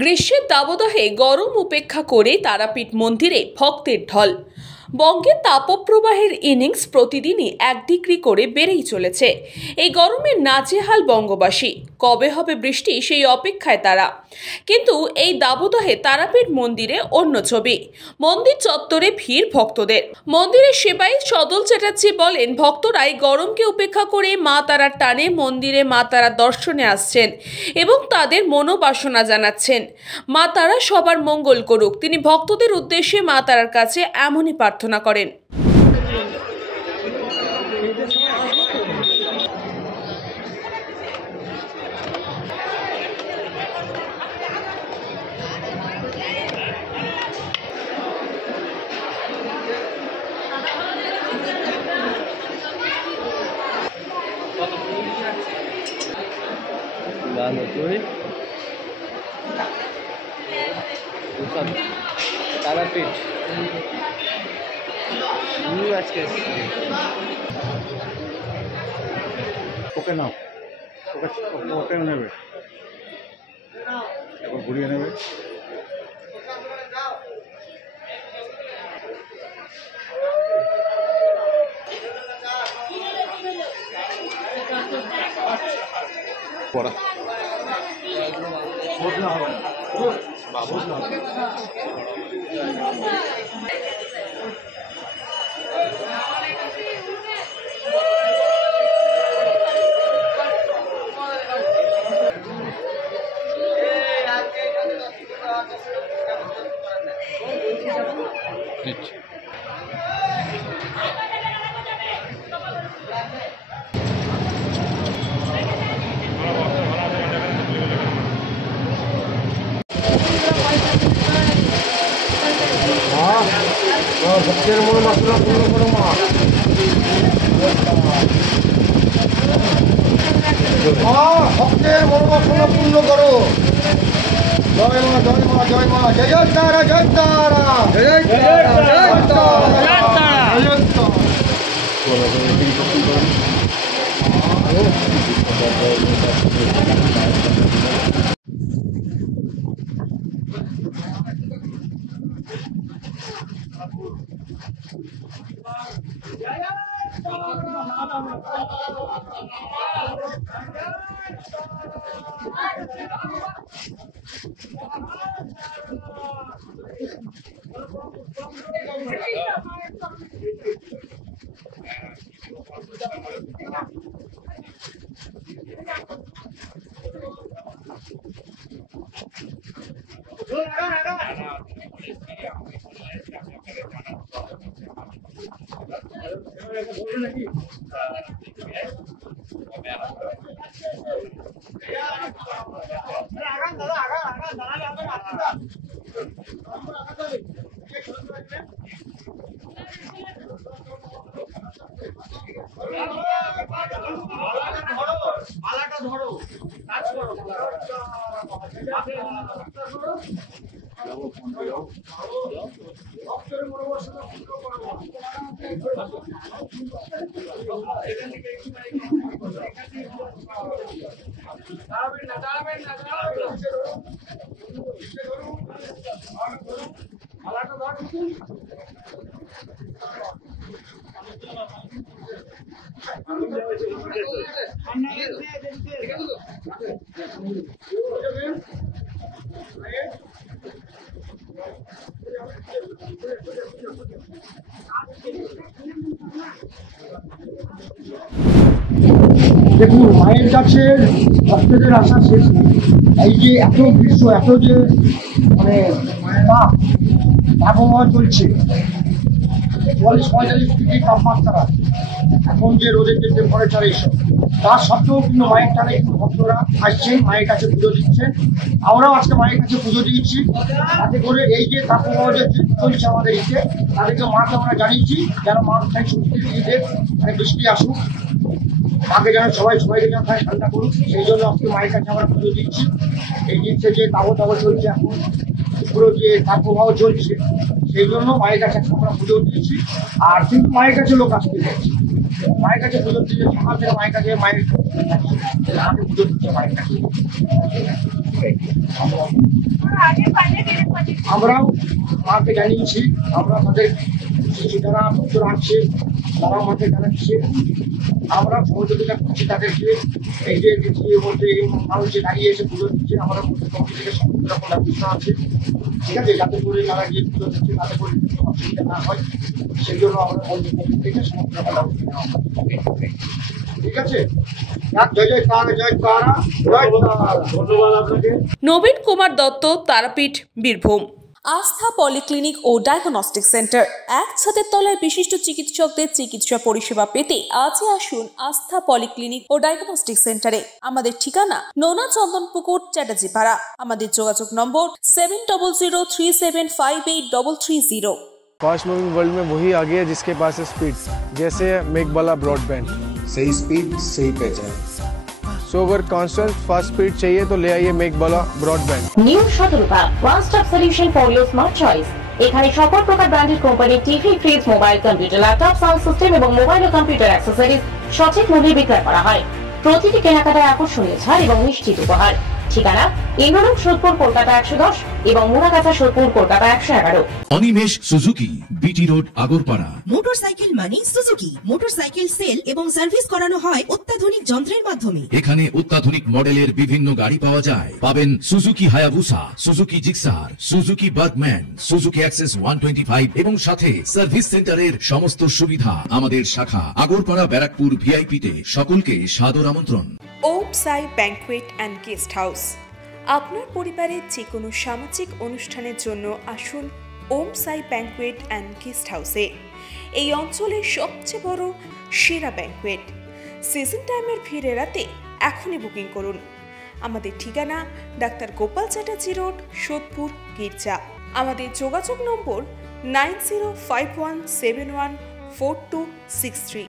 গ্রীষ্মের দাবদাহে গরম উপেক্ষা করে তারাপীঠ মন্দিরে ভক্তের ঢল। বঙ্গের তাপপ্রবাহের ইনিংস প্রতিদিনই 1 ডিগ্রি করে বেড়েই চলেছে। এই গরমে নাজেহাল বঙ্গবাসী। কবে হবে বৃষ্টি সেই অপেক্ষায় তারা। কিন্তু এই দাবদাহে তারাপীঠ মন্দিরে অন্য ছবি। মন্দির চত্বরে ভিড় ভক্তদের। মন্দিরের সেবায়িত সদল চ্যাটার্জি বলেন, ভক্তরা এই গরমকে উপেক্ষা করে মা তারার টানে মন্দিরে মা তারার দর্শনে আসছেন এবং তাদের মনোবাসনা জানাচ্ছেন। মা তারা সবার মঙ্গল করুক। তিনি ভক্তদের উদ্দেশ্যে মা তারার কাছে এমনই প্রার্থনা করেন। তারাপীঠ আজকে ওকে নাও, ওকে নেবে, এখন ঘুরিয়ে নেবে। পড়া বদলা হবে না, বদলা হবে। ভক্তের মনোবাসনা পূর্ণ করো মা, ভক্তের মনোবাসনা পূর্ণ করো। জয় মা, জয় মা, জয় মা, জয় জয় তারা, জয় তারা, জয় তারা, জয় তারা, জয় তারা। মালাটা ধরো, কাজ করো। দেখুন, মায়ের কাছে ভক্তদের আশা শেষ নেই। এই যে এত গ্রীষ্ম, এত যে মানে আবহাওয়া চলছে, 40-45 ডিগ্রি তাপমাত্রা, এখন যে রোদের যে টেম্পারেচার এইসব, তার সত্ত্বেও কিন্তু মায়ের টানে কিন্তু ভক্তরা আসছেন, মায়ের কাছে পুজো দিচ্ছেন। আমরাও আজকে মায়ের কাছে পুজো দিয়েছি। তাতে করে এই যে তাপমাত্রা যে চলছে আমাদের ঈদে, তাদেরকে মাকে আমরা জানিয়েছি যেন মা ঈদের মানে বৃষ্টি আসুক, মাকে যেন সবাইকে যেন ঠান্ডা করুক। সেই জন্য আজকে মায়ের কাছে আমরা পুজো দিচ্ছি। এই জিনিসে যে তাবদাহ চলছে, এখন পুরো যে তাপপ্রবাহ চলছে, সেই জন্য মায়ের কাছে আমরা পুজো দিয়েছি। আর কিন্তু মায়ের কাছে লোক আসতে চাইছে, মায়ের কাছে পুজো দিচ্ছে, সকাল থেকে মায়ের কাছে মায়ের হাতে পুজো দিচ্ছে মায়ের কাছে। আমরাও মাকে জানিয়েছি, আমরা তাদের যারা ভক্তরা আছে তারা মাকে জানাচ্ছে, আমরা সহযোগিতা করছি তাদেরকে। এই যে মধ্যে মানুষ যে দাঁড়িয়ে এসে পুজো দিচ্ছে, আমরা থেকে সমস্ত রকম ব্যবস্থা আছে, ঠিক আছে, যাতে করে তারা যে পুজো দিচ্ছে তাতে করে অসুবিধা না হয়, সেই জন্য আমরা মন্দির থেকে সমস্ত রকম ব্যবস্থা নেওয়া হয়। ঠিক আছে, জয় জয় কারা, জয় কারা, জয় কারা। ধন্যবাদ আপনাকে। নবীন কুমার দত্ত, তারাপীঠ, বীরভূম। আস্থা পলিক্লিনিক ও ডায়াগনস্টিক সেন্টার, এক ছাদের তলায় বিশিষ্ট চিকিৎসকদের চিকিৎসা পরিষেবা পেতে আজই আসুন আস্থা পলিক্লিনিক ও ডায়াগনস্টিক সেন্টারে। আমাদের ঠিকানা নোনা চন্দনপুকুর, চ্যাটার্জিপাড়া। আমাদের যোগাযোগ নম্বর 7003758330। फास्ट मूविंग वर्ल्ड में वही आगे है जिसके पास है स्पीड, जैसे मेघबाला ब्रॉडबैंड। सही स्पीड सही पहचान। सो अगर कांस्टेंट फास्ट स्पीड चाहिए तो ले आइए Meghbala broadband. New Shatarupa one stop solution for your smart choice. এখানে সকল প্রকার ব্র্যান্ডেড কোম্পানির TV, fridge, mobile, computer, laptop, sound system এবং মোবাইল ও কম্পিউটার অ্যাক্সেসরিজ সঠিক মূল্যে বিক্রয় করা হয়। প্রতিটি কেনাকাটায় আকর্ষণীয় ছাড় এবং নিশ্চিত উপহার। ঠিকানা ইন্দ্রলোক, সোদপুর, কলকাতা 110 এবং Muragachha, Sodepur, Kolkata 111। Animesh Suzuki, BT road, Agarpara. Motorcycle মানে সুজুকি। মোটরসাইকেল সেল এবং সার্ভিস করানো হয় অত্যাধুনিক যন্ত্রের মাধ্যমে। এখানে অত্যাধুনিক মডেলের বিভিন্ন গাড়ি পাওয়া যায়। পাবেন Suzuki Hayabusa, Suzuki Gixxer, Suzuki Bergman, Suzuki access 125 এবং সাথে সার্ভিস সেন্টারের সমস্ত সুবিধা। আমাদের শাখা আগরপাড়া, ব্যারাকপুর ভিআইপি তে। সকলকে সাদর আমন্ত্রণ। ওম সাই ব্যাংকুয়েট অ্যান্ড গেস্ট হাউস। আপনার পরিবারের যে কোনো সামাজিক অনুষ্ঠানের জন্য আসুন ওম সাই ব্যাংকুয়েট অ্যান্ড গেস্ট হাউসে। এই অঞ্চলের সবচেয়ে বড় সেরা ব্যাংকুয়েট। সিজন টাইমের ভিড় এড়াতে এখনই বুকিং করুন। আমাদের ঠিকানা ডাক্তার গোপাল চ্যাটার্জি রোড, সোদপুর, গির্জা। আমাদের যোগাযোগ নম্বর 9051714263।